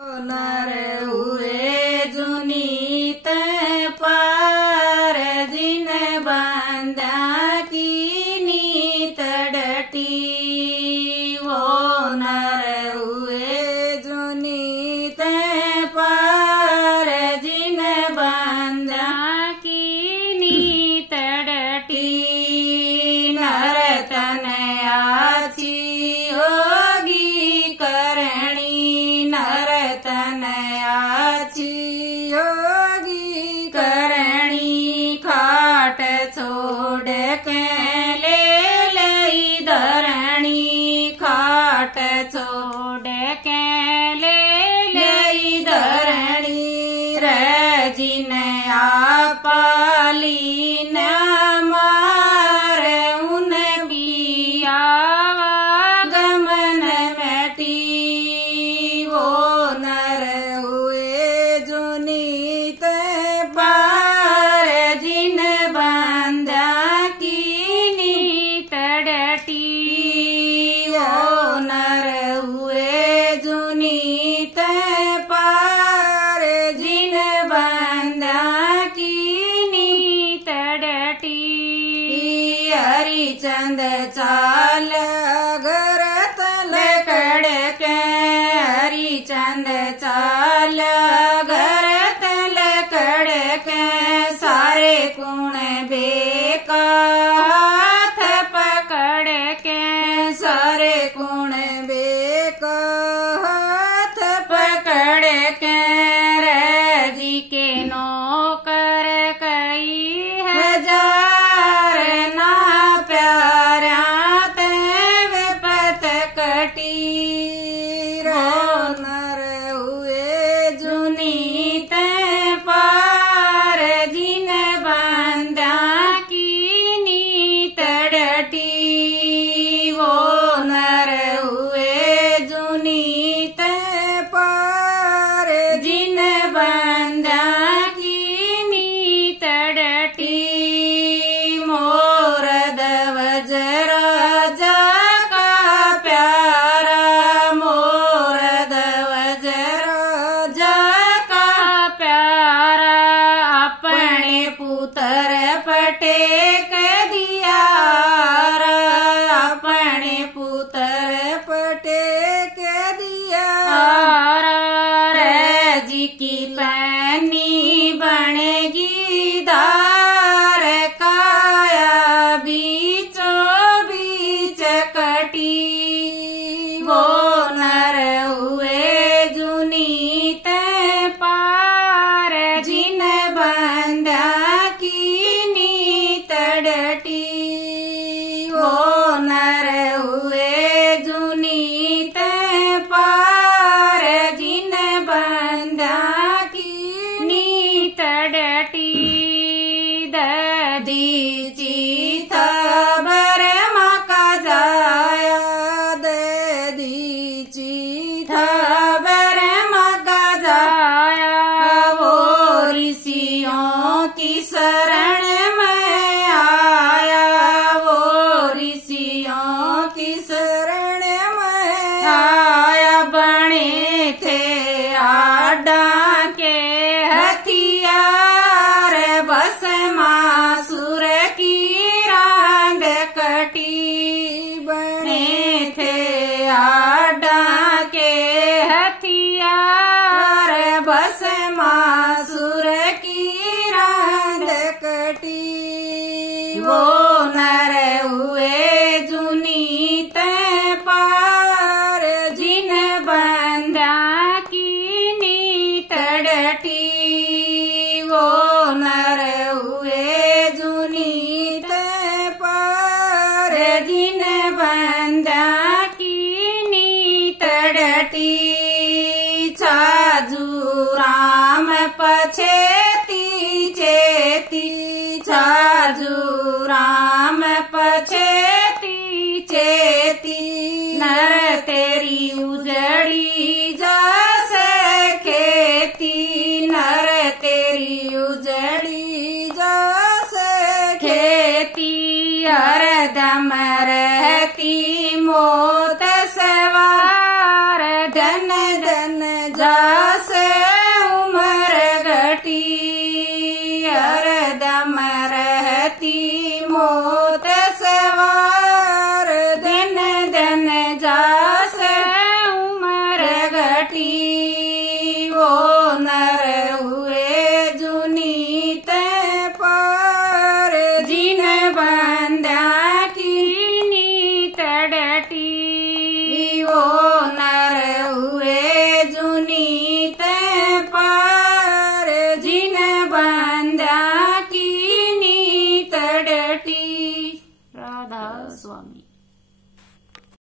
नर हुए जुनीत पार जिन बांधा की नीत डटी। वो नर हुए जुनीत पार जिन बांधा की नीत डटी। नर तन आची होगी करणी, नर तन आची होगी करणी। खाट छोड़ के ले लई धरणी, खाट छोड़ के ले लई धरणी। रजिन आपाली न मार उनकी आवागमन मैटी। वो नर हुए जुनीत पार जिन बांधा की नीत डटी। वो नर हुए जुनीत पार जिन बांधा की नीत डटी। हरिचंद चाल घर तल कड़क, हरिचंद चाल घर तल कड़क। सारे कुण बेका हाथ पकड़ के, सारे कुण बेका हाथ पकड़ के। रजी के नौकर कई हजार ना प्यारा ते विपत कटी। नर हुए जुनीत पार जिन बांधा की नीत डटी। वो नर हुए जुनीत पार जिन बांधा की नीत डटी। मोर ध्वज राजा का प्यारा, मोर ध्वज राजा का प्यारा। अपने पुत्र पटेक दिया, अपने पुत्र पटेक दिया। रजी की पैनी बनेगी दार, काया बीचो बीच कटी। वो नर हुए जुनीत पार जिन बांधा की नीत डटी। वो नर हुए जुनीत पार जिन बांधा की नीत डटी। ददीची था बरमा का जाया, ददीची था बरमा का जाया। वो ऋषियों की शरण में आया, वो ऋषियों की शरण में आया। बने थे आडा के हथियार, बस मासुर की रांग कटी। बने थे आडा के हथियार, बस मासुर की रांग कटी। वो नर हुए जुनीत पार जिन बांधा की नीत डटी। वो नर हुए जुनीत पार जिन बांधा की नीत डटी। छाजू राम पछेती चेती, छाजू राम पछेती चेती। नर तेरी उजड़ी जासे खेती, नर तेरी उजड़ी जासे खेती। हरदम रहती मौत सवार, धन धन जा से